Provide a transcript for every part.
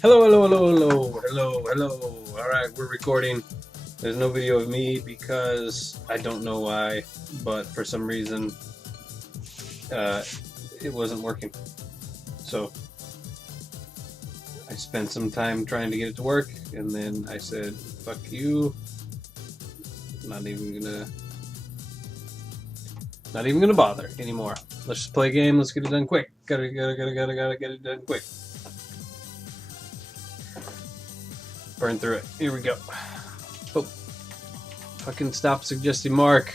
Hello, hello, hello, hello, hello, hello. Alright, we're recording. There's no video of me because I don't know why, but for some reason it wasn't working. So I spent some time trying to get it to work, and then I said, fuck you. Not even gonna bother anymore. Let's just play a game, let's get it done quick. Gotta get it done quick. Burn through it. Here we go. Oh. Fucking stop suggesting Mark.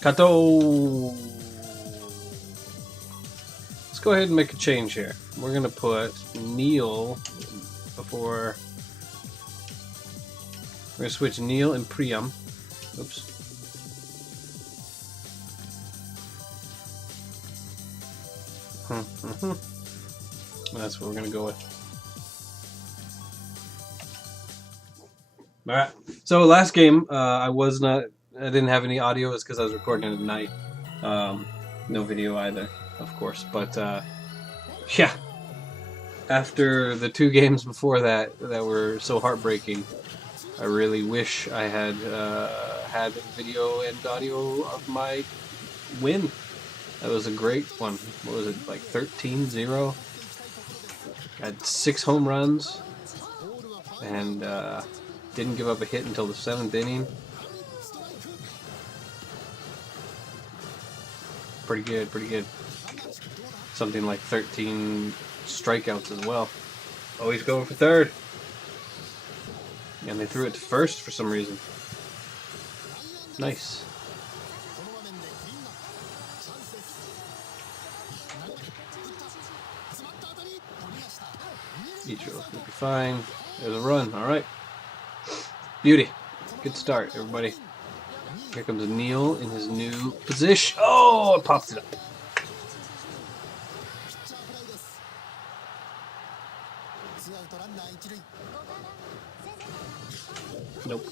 Kato! Let's go ahead and make a change here. We're gonna put Neil before. We're gonna switch Neil and Priam. Oops. That's what we're gonna go with. All right. So last game, I didn't have any audio. It's because I was recording it at night. No video either, of course. But yeah, after the two games before that were so heartbreaking, I really wish I had had video and audio of my win. That was a great one. What was it, like 13-0? Had 6 home runs and didn't give up a hit until the 7th inning. Pretty good, pretty good. Something like 13 strikeouts as well. Always going for third. And they threw it to first for some reason. Nice. Ichiro's gonna be fine. There's a run. Alright. Beauty. Good start, everybody. Here comes Neil in his new position. Oh, it popped it up. Nope.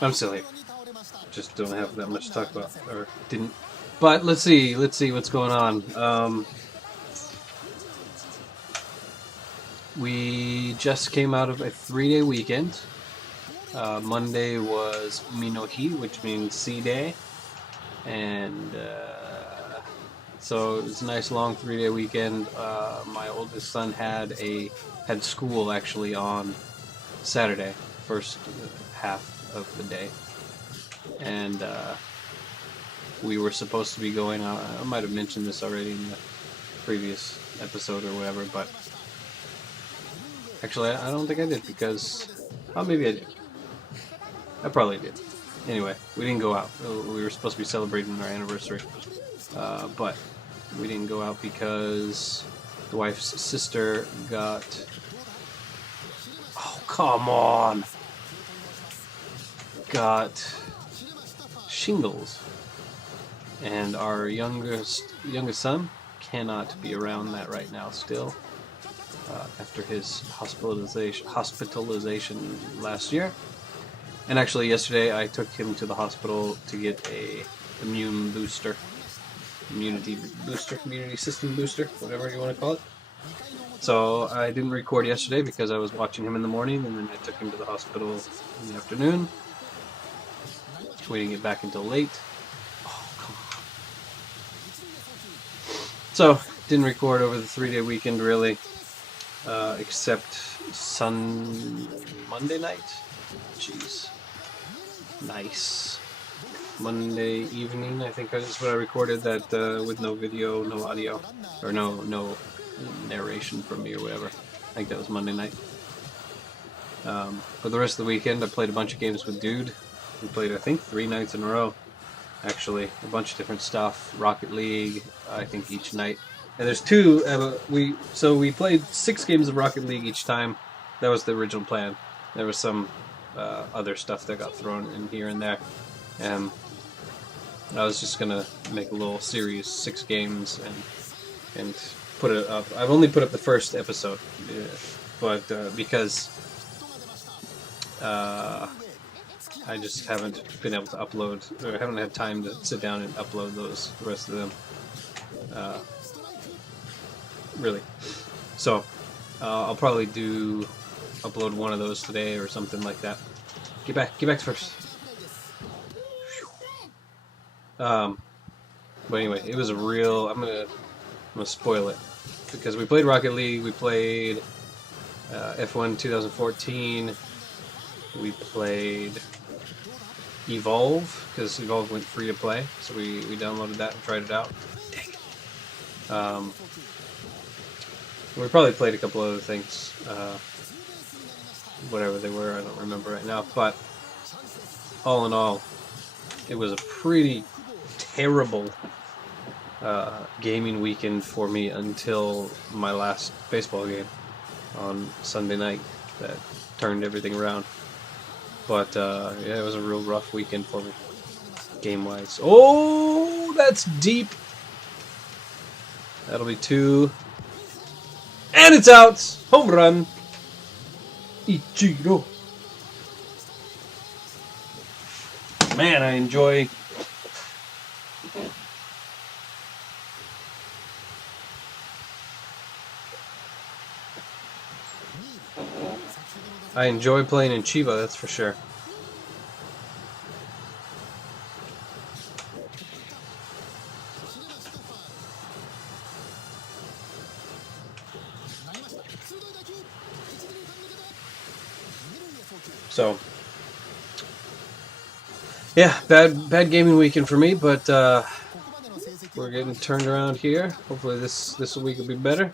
I'm silly. Just don't have that much to talk about, or didn't. But let's see what's going on. We just came out of a 3-day weekend. Monday was Minohi, which means sea day, and so it was a nice long 3-day weekend. My oldest son had school actually on Saturday, first half of the day, and we were supposed to be going out. I might have mentioned this already in the previous episode or whatever, but actually I don't think I did, because maybe I did. I probably did. Anyway, we didn't go out. We were supposed to be celebrating our anniversary, but we didn't go out because the wife's sister got... Oh, come on! Got shingles, and our youngest son cannot be around that right now still, after his hospitalization last year. And actually yesterday I took him to the hospital to get a immunity system booster, whatever you want to call it. So I didn't record yesterday because I was watching him in the morning, and then I took him to the hospital in the afternoon. We didn't get back until late. Oh, come on. So, didn't record over the 3-day weekend really, except Monday night. Jeez. Nice. Monday evening, I think is what I recorded that with no video, no audio, or no narration from me or whatever. I think that was Monday night. For the rest of the weekend, I played a bunch of games with Dude. We played, I think, 3 nights in a row. Actually, a bunch of different stuff. Rocket League, I think, each night. And there's 2. We played 6 games of Rocket League each time. That was the original plan. There was some other stuff that got thrown in here and there. I was just gonna make a little series, 6 games, and put it up. I've only put up the first episode, but because I just haven't been able to upload, or haven't had time to sit down and upload the rest of them. Really. So I'll probably upload one of those today or something like that. Get back first. But anyway, it was a real. I'm gonna spoil it because we played Rocket League, we played F1 2014, we played Evolve because Evolve went free to play, so we downloaded that and tried it out. Dang it. We probably played a couple other things, whatever they were, I don't remember right now. But all in all, it was a pretty terrible gaming weekend for me until my last baseball game on Sunday night that turned everything around. But yeah, it was a real rough weekend for me, game-wise. Oh, that's deep. That'll be 2. And it's out! Home run! Ichiro. Man, I enjoy playing in Chiba, that's for sure. So, yeah, bad gaming weekend for me, but we're getting turned around here. Hopefully this week will be better.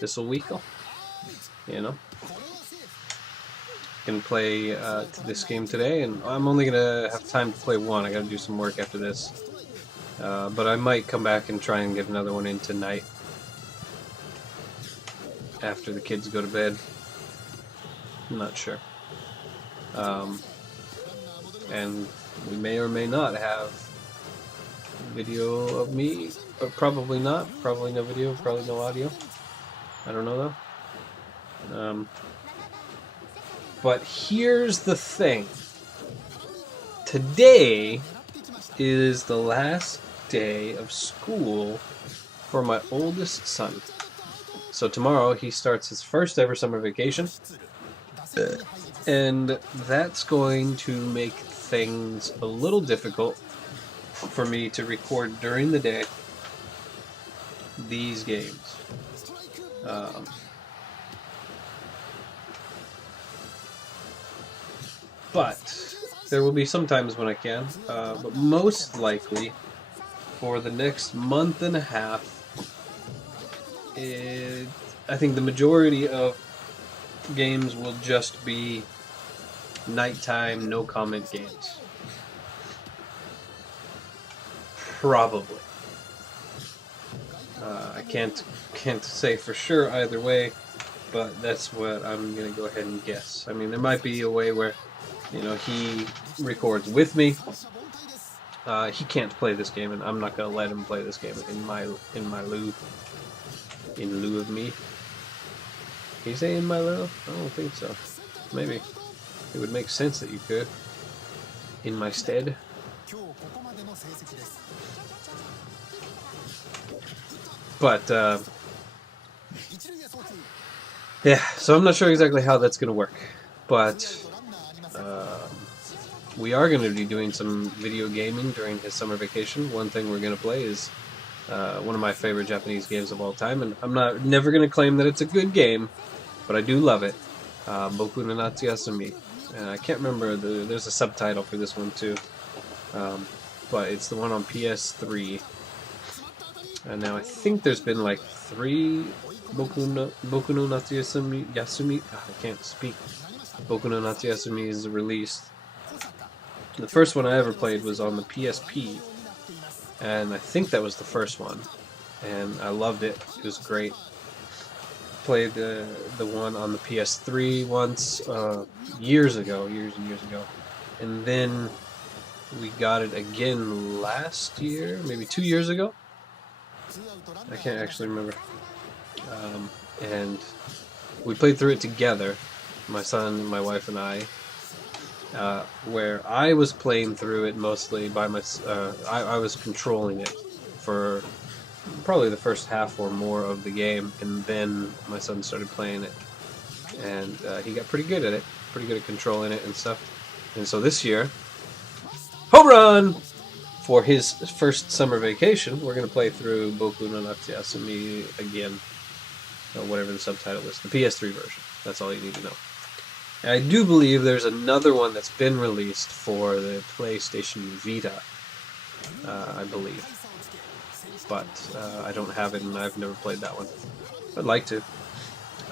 This week, you know. Can play this game today, and I'm only gonna have time to play one. I gotta do some work after this, but I might come back and try and get another one in tonight after the kids go to bed. I'm not sure. And we may or may not have video of me, but probably not. Probably no video, probably no audio. I don't know though. But here's the thing. Today is the last day of school for my oldest son. So tomorrow he starts his first ever summer vacation. And that's going to make things a little difficult for me to record during the day these games. But there will be some times when I can, but most likely for the next month and a half, I think the majority of games will just be nighttime, no comment games. Probably. I can't say for sure either way, but that's what I'm gonna go ahead and guess. I mean, there might be a way where, you know, he records with me. He can't play this game, and I'm not gonna let him play this game in lieu of me. Can you say in my lieu? I don't think so. Maybe. It would make sense that you could. In my stead. But, yeah, so I'm not sure exactly how that's going to work. But, we are going to be doing some video gaming during his summer vacation. One thing we're going to play is one of my favorite Japanese games of all time. And I'm never going to claim that it's a good game, but I do love it. Boku no Natsuyasumi. and I can't remember, there's a subtitle for this one too, but it's the one on PS3. And now I think there's been like 3 Boku no Natsu Yasumi. I can't speak. Boku no Natsu Yasumi is released. The first one I ever played was on the PSP, and I think that was the first one, and I loved it. It was great. Played the one on the PS3 once, years and years ago, and then we got it again last year, maybe 2 years ago. I can't actually remember. And we played through it together, my son, my wife, and I. Where I was playing through it mostly by I was controlling it for probably the first half or more of the game, and then my son started playing it, and he got pretty good at it, pretty good at controlling it and stuff. And so this year, home run! For his first summer vacation, we're going to play through Boku no Natsu Yasumi again, or whatever the subtitle is, the PS3 version. That's all you need to know. And I do believe there's another one that's been released for the PlayStation Vita, I believe. But I don't have it, and I've never played that one. I'd like to.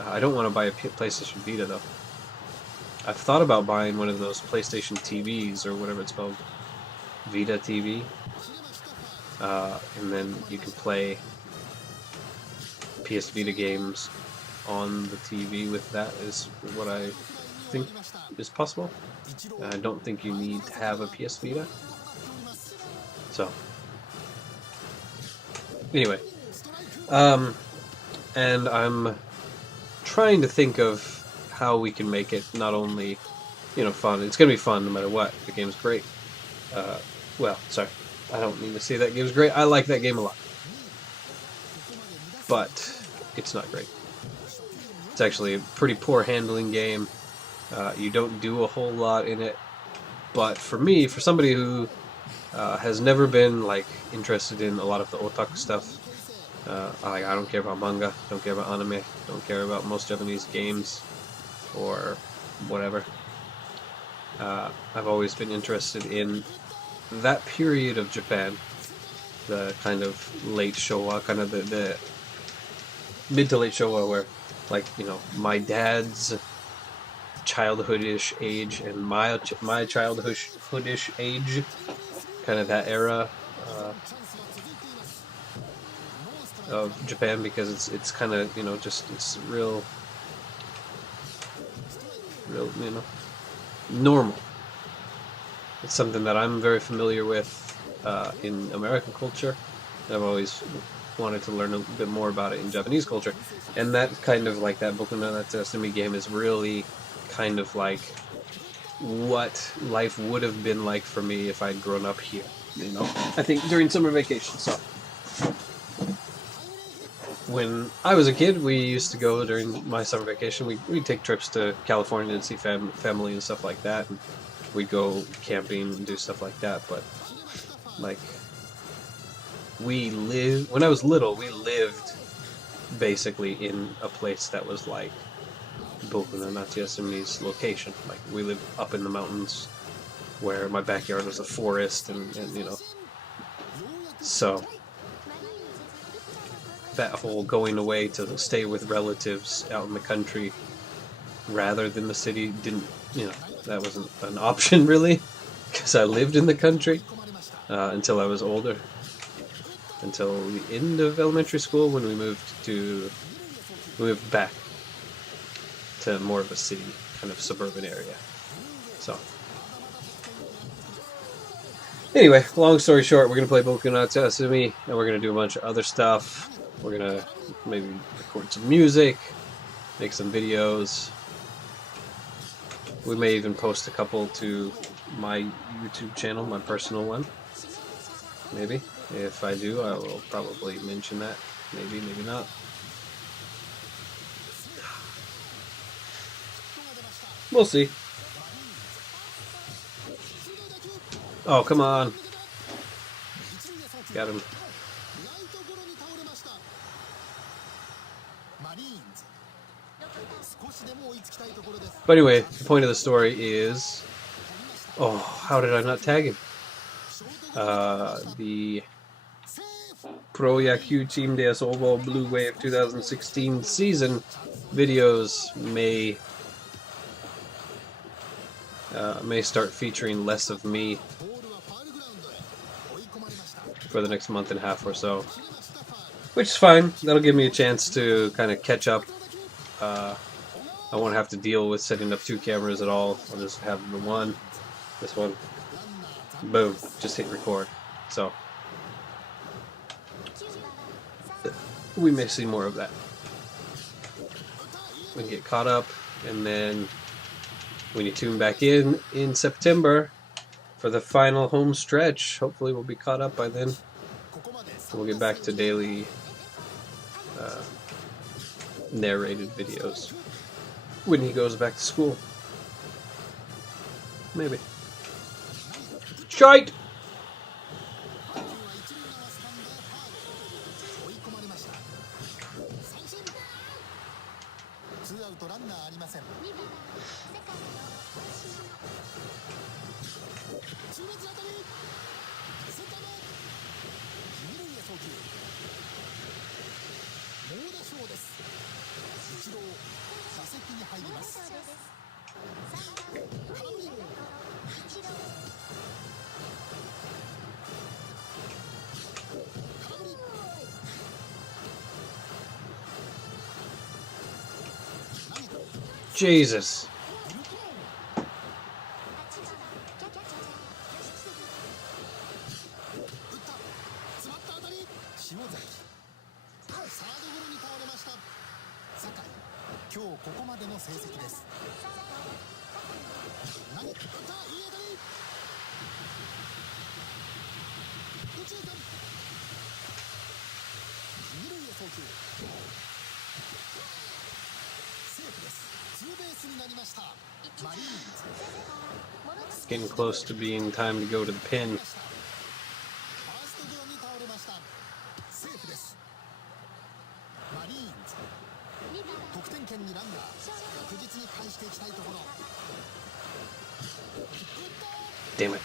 I don't want to buy a PlayStation Vita, though. I've thought about buying one of those PlayStation TVs, or whatever it's called. Vita TV, and then you can play PS Vita games on the TV with that, is what I think is possible. I don't think you need to have a PS Vita. So, anyway, and I'm trying to think of how we can make it not only, fun. It's gonna be fun no matter what. The game's great. Well, sorry, I don't mean to say that game's great. I like that game a lot. But it's not great. It's actually a pretty poor handling game. You don't do a whole lot in it. But for me, for somebody who has never been interested in a lot of the otaku stuff, I don't care about manga, don't care about anime, don't care about most Japanese games or whatever. I've always been interested in that period of Japan, the kind of late Showa, kind of the mid to late Showa, where, my dad's childhoodish age and my childhoodish age, kind of that era of Japan, because it's kind of, it's real, normal. It's something that I'm very familiar with in American culture. I've always wanted to learn a bit more about it in Japanese culture, and that kind of that Boku no Natsu Yasumi game is really kind of like what life would have been like for me if I'd grown up here. I think during summer vacation. So when I was a kid, we used to go during my summer vacation. We'd take trips to California to see family and stuff like that. And we'd go camping and do stuff like that. But when I was little, we lived basically in a place that was like Boku no Natsu Yasumi's location. We lived up in the mountains, where my backyard was a forest, and so that whole going away to stay with relatives out in the country rather than the city didn't, that wasn't an option really, because I lived in the country until I was older, until the end of elementary school, when we moved back to more of a city, kind of suburban area. So anyway, long story short, we're going to play Boku no Natsu Yasumi, and we're going to do a bunch of other stuff. We're going to maybe record some music, make some videos. We may even post a couple to my YouTube channel, my personal one. Maybe. If I do, I will probably mention that. Maybe, maybe not. We'll see. Oh, come on. Got him. But anyway, the point of the story is... Oh, how did I not tag him? The Pro Yaku Team DS Oval Blue Wave 2016 season videos may start featuring less of me for the next month and a half or so, which is fine. That'll give me a chance to kind of catch up. I won't have to deal with setting up 2 cameras at all. I'll just have the one, this one, boom, just hit record. So we may see more of that. We can get caught up, and then when you tune back in September for the final home stretch, hopefully we'll be caught up by then. We'll get back to daily narrated videos when he goes back to school. Maybe. Shite! Jesus. Getting close to being time to go to the pin. Damn it.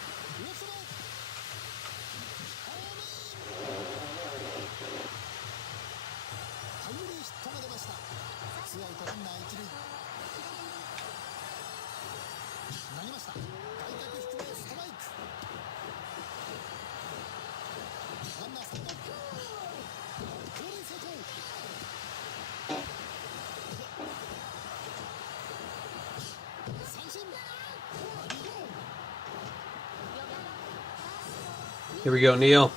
Here we go, Neil.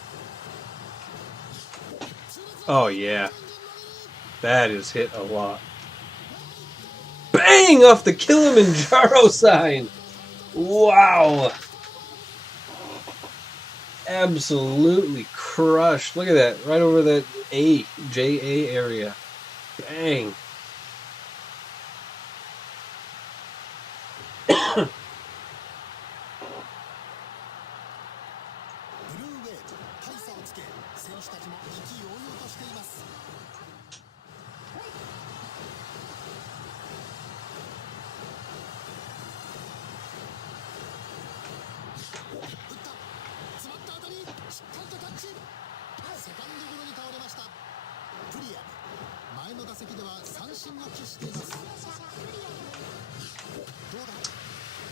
Oh, yeah. That is hit a lot. Bang! Off the Kilimanjaro sign! Wow! Absolutely crushed. Look at that. Right over that JA area. Bang!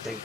Dang.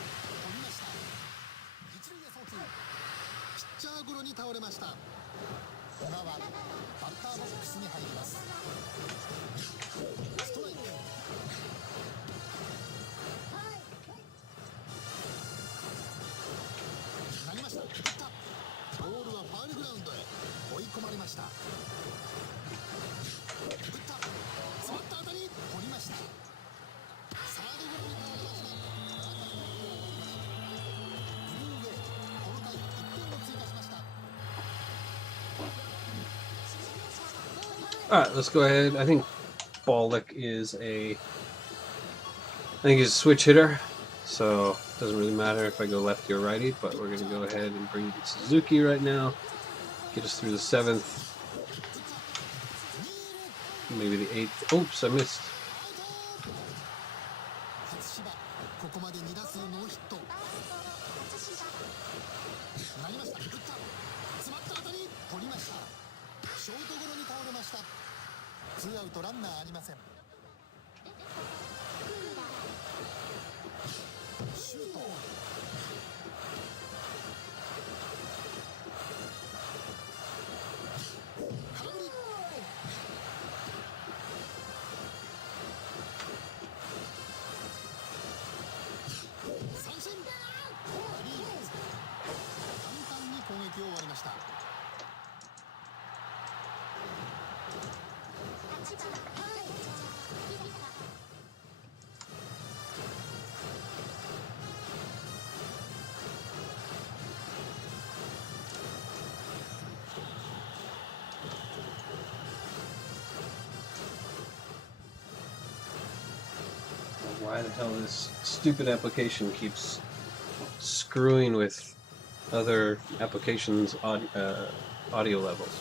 Alright, let's go ahead. I think Bollick is a he's a switch hitter, so it doesn't really matter if I go lefty or righty, but we're going to go ahead and bring in Suzuki right now. Get us through the 7th. Maybe the 8th. Oops, I missed. Why the hell this stupid application keeps screwing with other applications' audio levels.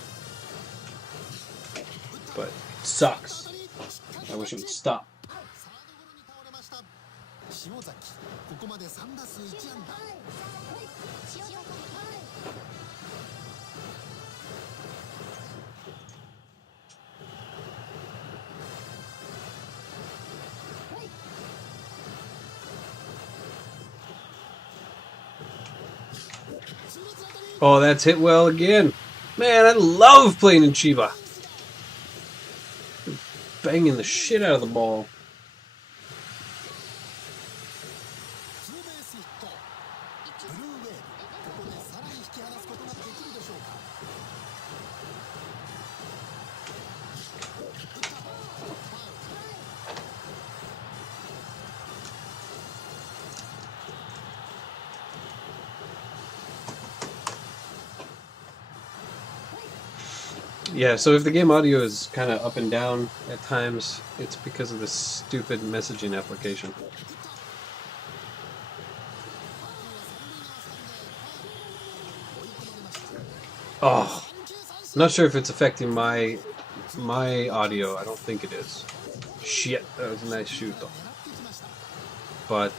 But it sucks. I wish it would stop. Oh, that's hit well again. Man, I love playing in Chiba. Banging the shit out of the ball. Yeah, so if the game audio is kind of up and down at times, it's because of this stupid messaging application. Oh, not sure if it's affecting my audio. I don't think it is. Shit, that was a nice shoot though. But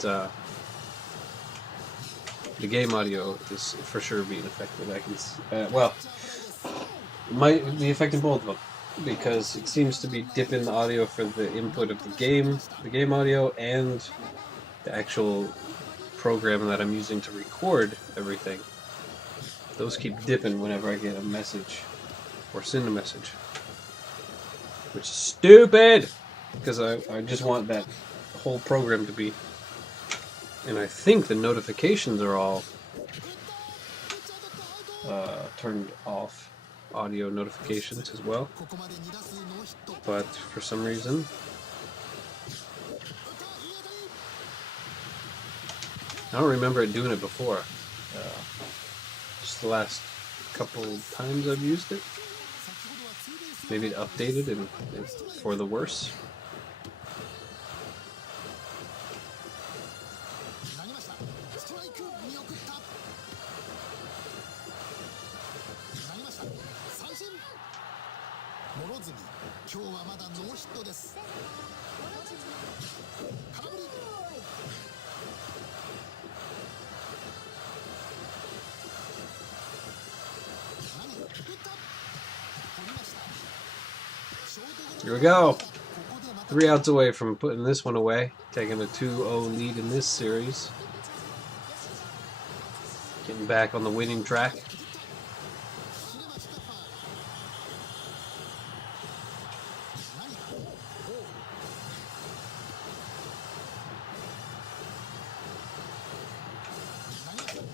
the game audio is for sure being affected. I can well, it might be affecting both of them because it seems to be dipping the audio for the input of the game audio, and the actual program that I'm using to record everything. Those keep dipping whenever I get a message or send a message, which is stupid because I just want that whole program to be. And I think the notifications are all turned off, audio notifications as well. But for some reason, I don't remember it doing it before. Just the last couple times I've used it. Maybe it updated and it's for the worse. Here we go. 3 outs away from putting this one away. Taking a 2-0 lead in this series. Getting back on the winning track.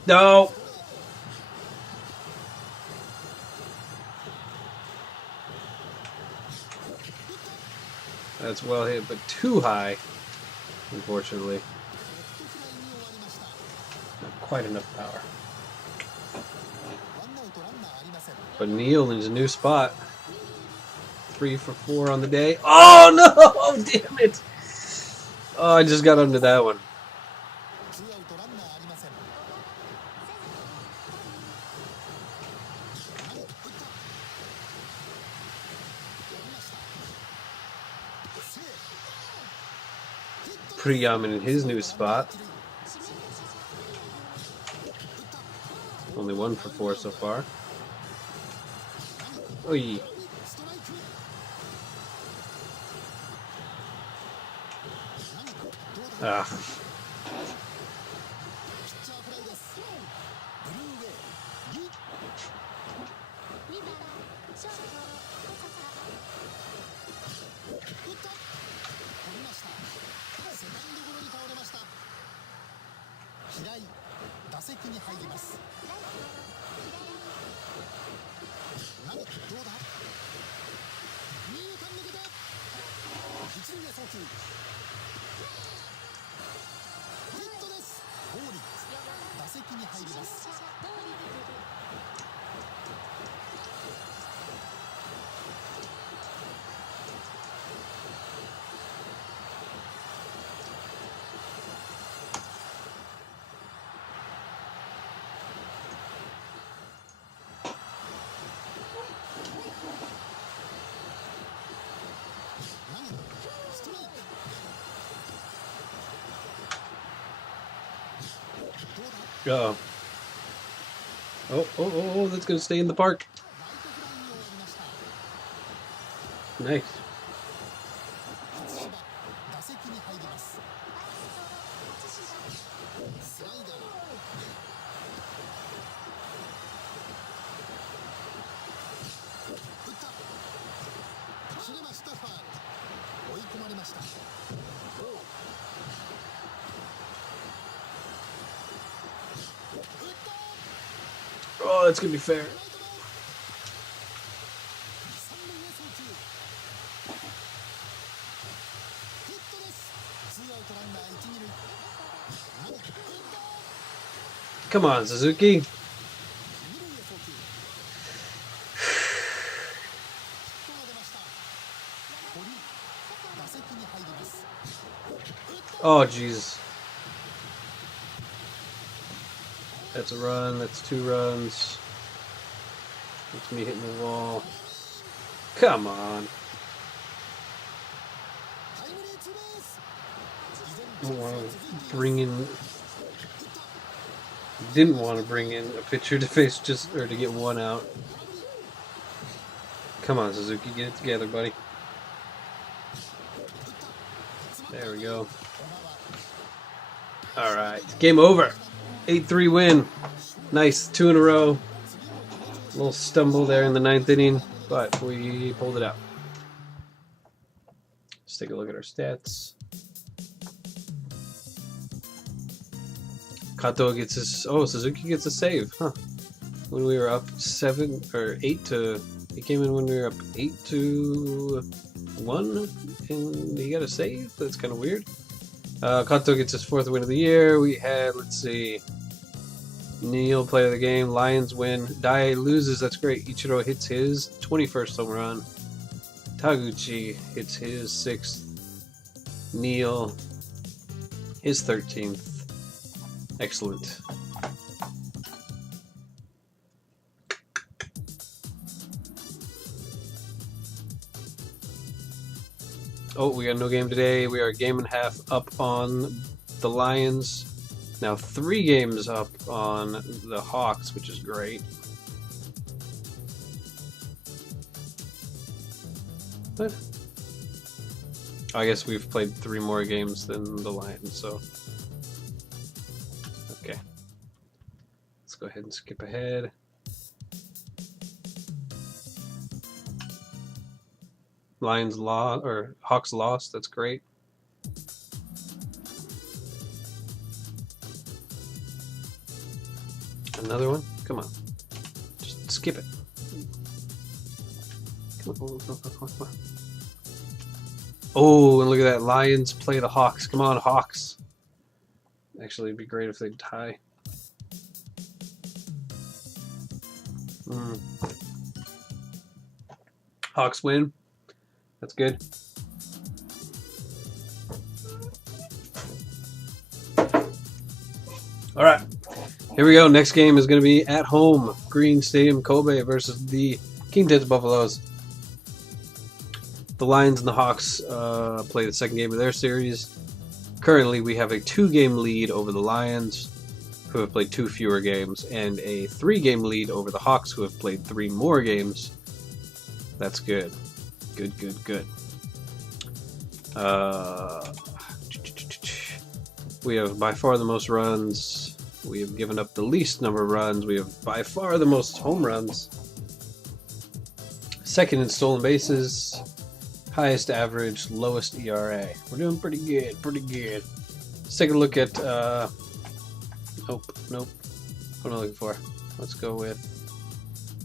No! That's well hit, but too high, unfortunately. Not quite enough power. But Neil in his new spot. 3 for 4 on the day. Oh no! Oh, damn it! Oh, I just got onto that one. Priyaman in his new spot. Only 1 for 4 so far. Oi. Ah. Uh-oh. Oh, that's gonna stay in the park. Nice. Oh, that's gonna be fair. Come on, Suzuki. Oh, jeez. That's a run. That's 2 runs. That's me hitting the wall. Come on. Don't want to bring in. Didn't want to bring in a pitcher to face just or to get 1 out. Come on, Suzuki, get it together, buddy. There we go. All right, game over. 8-3 win. Nice, 2 in a row. A little stumble there in the 9th inning, but we pulled it out. Let's take a look at our stats. Kato gets his. Oh, Suzuki gets a save, huh? When we were up 7 or 8 to. He came in when we were up 8-1, and he got a save. That's kind of weird. Kato gets his 4th win of the year. We had, let's see, Neil player of the game. Lions win. Dai loses. That's great. Ichiro hits his 21st home run. Taguchi hits his 6th. Neil his 13th. Excellent. Oh, we got no game today. We are a game and a half up on the Lions. Now 3 games up on the Hawks, which is great. But I guess we've played 3 more games than the Lions, so okay. Let's go ahead and skip ahead. Lions lost, or Hawks lost. That's great. Another one? Come on. Just skip it. Come on, come on. Oh, and look at that. Lions play the Hawks. Come on, Hawks. Actually, it'd be great if they tie. Hawks win. That's good. All right. Here we go. Next game is going to be at home. Green Stadium, Kobe versus the King Tits Buffaloes. The Lions and the Hawks play the second game of their series. Currently, we have a 2-game lead over the Lions, who have played 2 fewer games, and a 3-game lead over the Hawks, who have played 3 more games. That's good. Good. We have by far the most runs. We have given up the least number of runs. We have by far the most home runs. Second in stolen bases. Highest average, lowest ERA. We're doing pretty good. Let's take a look at... Nope. What am I looking for? Let's go with...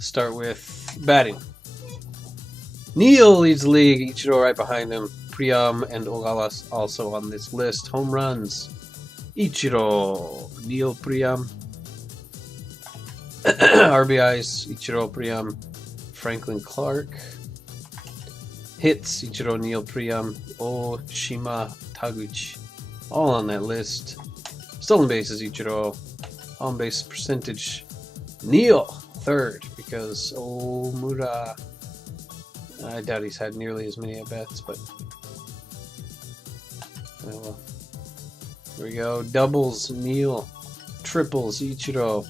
Start with batting. Neil leads the league. Ichiro right behind him. Priyam and Ogawa also on this list. Home runs. Ichiro, Neil, Priyam. RBIs, Ichiro, Priyam, Franklin Clark. Hits, Ichiro, Neil, Priyam, Oshima, Taguchi. All on that list. Stolen bases, Ichiro. On base percentage, Neil, third, because Omura, I doubt he's had nearly as many at-bats, but oh well. Here we go. Doubles, Neil. Triples, Ichiro.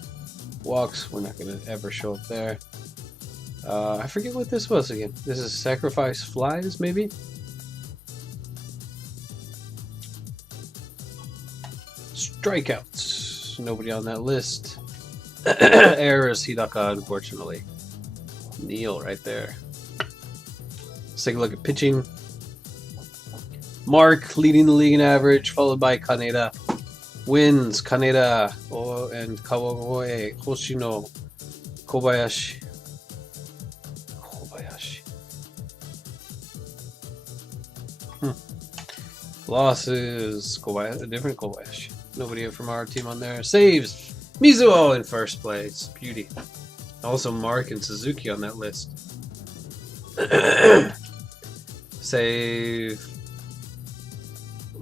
Walks, we're not going to ever show up there. I forget what this was again. This is sacrifice flies, maybe? Strikeouts. Nobody on that list. Errors, Hidaka, unfortunately. Neil right there. Let's take a look at pitching. Mark leading the league in average, followed by Kaneda. Wins, Kaneda and Kawagoe, Hoshino, Kobayashi. Losses, a different Kobayashi. Nobody from our team on there. Saves, Mizuo in first place. Beauty. Also Mark and Suzuki on that list. Save.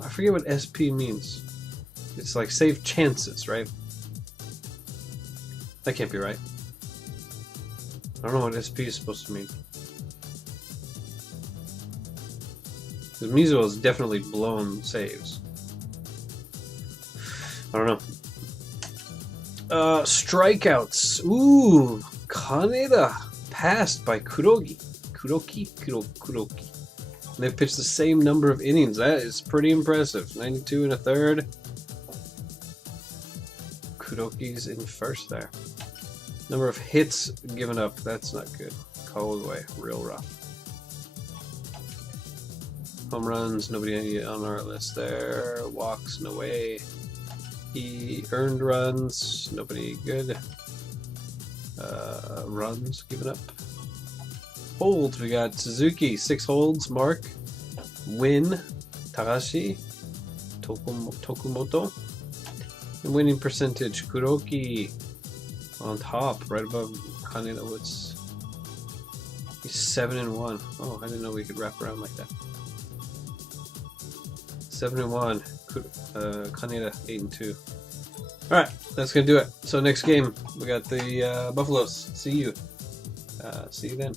I forget what SP means. It's like save chances, right? That can't be right. I don't know what SP is supposed to mean. Because Mizuo has definitely blown saves. I don't know. Strikeouts. Ooh, Kaneda passed by Kuroki. Kuroki. They've pitched the same number of innings. That is pretty impressive. 92 and a third. Kuroki's in first there. Number of hits given up. That's not good. Kawagoe, real rough. Home runs, nobody on our list there. Walks, no way. He earned runs, nobody good. Runs given up. Holds, we got Suzuki, 6 holds. Mark, Win, Takashi, Tokumoto. And winning percentage, Kuroki on top, right above Kaneda Woods. He's 7-1. Oh, I didn't know we could wrap around like that. 7-1. Kaneda 8-2. Alright, that's gonna do it. So next game, we got the Buffaloes. See you then.